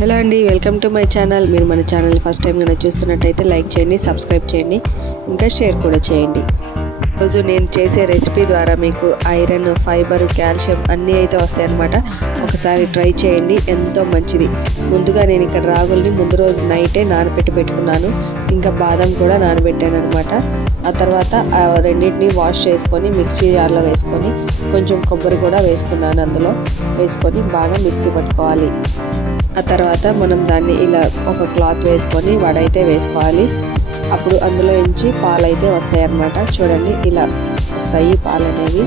Hello అండి, welcome to my channel. మీరు మన ఛానల్ ఫస్ట్ టైం కనుక చూస్తున్నట్టయితే లైక్ చేయండి, సబ్స్క్రైబ్ చేయండి, ఇంకా షేర్ కూడా చేయండి. రోజు నేను చేసే రెసిపీ ద్వారా మీకు ఐరన్, ఫైబర్, కాల్షియం అన్నీ అయితే వస్తాయన్నమాట. ఒకసారి ట్రై చేయండి, ఎంతో మంచిది. ముందుగా నేను ఇక్కడ రాగుల్ని ముందు రోజు నైటే పెట్టుకున్నాను. ఇంకా బాదం కూడా నానబెట్టాను అనమాట. ఆ తర్వాత రెండింటిని వాష్ చేసుకొని మిక్సీ జార్లో వేసుకొని కొంచెం కొబ్బరి కూడా వేసుకున్నాను. అందులో వేసుకొని బాగా మిక్సీ పట్టుకోవాలి. ఆ తర్వాత మనం దాన్ని ఇలా ఒక క్లాత్ వేసుకొని వడైతే వేసుకోవాలి. అప్పుడు అందులో నుంచి పాలు అయితే వస్తాయి అన్నమాట. చూడండి, ఇలా వస్తాయి పాలు అనేవి.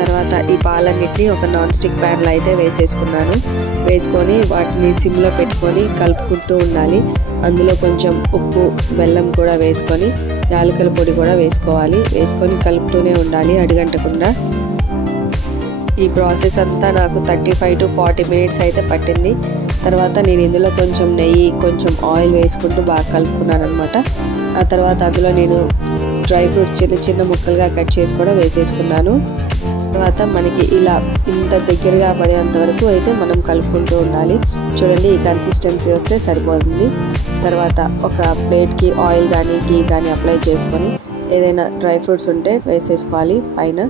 తర్వాత ఈ పాలన్నిటిని ఒక నాన్ స్టిక్ ప్యాన్లో అయితే వేసేసుకున్నాను. వేసుకొని వాటిని సిమ్లో పెట్టుకొని కలుపుకుంటూ ఉండాలి. అందులో కొంచెం ఉప్పు, బెల్లం కూడా వేసుకొని యాలకుల పొడి కూడా వేసుకోవాలి. వేసుకొని కలుపుతూనే ఉండాలి అడుగంటకుండా. ఈ ప్రాసెస్ అంతా నాకు 35 to 40 minutes అయితే పట్టింది. తర్వాత నేను ఇందులో కొంచెం నెయ్యి, కొంచెం ఆయిల్ వేసుకుంటూ బాగా కలుపుకున్నాను అనమాట. ఆ తర్వాత అందులో నేను డ్రై ఫ్రూట్స్ చిన్న చిన్న ముక్కలుగా కట్ చేసి కూడా వేసేసుకున్నాను. తర్వాత మనకి ఇలా ఇంత దగ్గరగా పడేంత వరకు అయితే మనం కలుపుకుంటూ ఉండాలి. చూడండి, ఈ కన్సిస్టెన్సీ వస్తే సరిపోతుంది. తర్వాత ఒక ప్లేట్కి ఆయిల్ కానీ గీ కానీ అప్లై చేసుకొని ఏదైనా డ్రై ఫ్రూట్స్ ఉంటే వేసేసుకోవాలి పైన.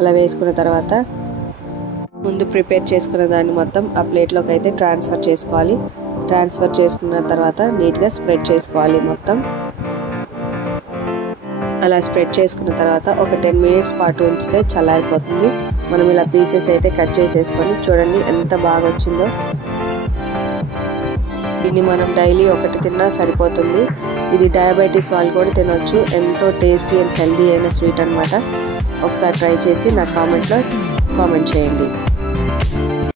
అలా వేసుకున్న తర్వాత ముందు ప్రిపేర్ చేసుకున్న దాన్ని మొత్తం ఆ ప్లేట్లోకి అయితే ట్రాన్స్ఫర్ చేసుకోవాలి. ట్రాన్స్ఫర్ చేసుకున్న తర్వాత నీట్గా స్ప్రెడ్ చేసుకోవాలి మొత్తం. అలా స్ప్రెడ్ చేసుకున్న తర్వాత ఒక 10 minutes పాటు ఉంచితే చల్లారిపోతుంది. మనం ఇలా పీసెస్ అయితే కట్ చేసేసుకొని చూడండి ఎంత బాగా వచ్చిందో. దీన్ని మనం డైలీ ఒకటి తిన్నా సరిపోతుంది. ఇది డయాబెటీస్ వాళ్ళు కూడా తినొచ్చు. ఎంతో టేస్టీ అండ్ హెల్దీ అయిన స్వీట్ అనమాట. ఒకసారి ట్రై చేసి నా కామెంట్లో కామెంట్ చేయండి.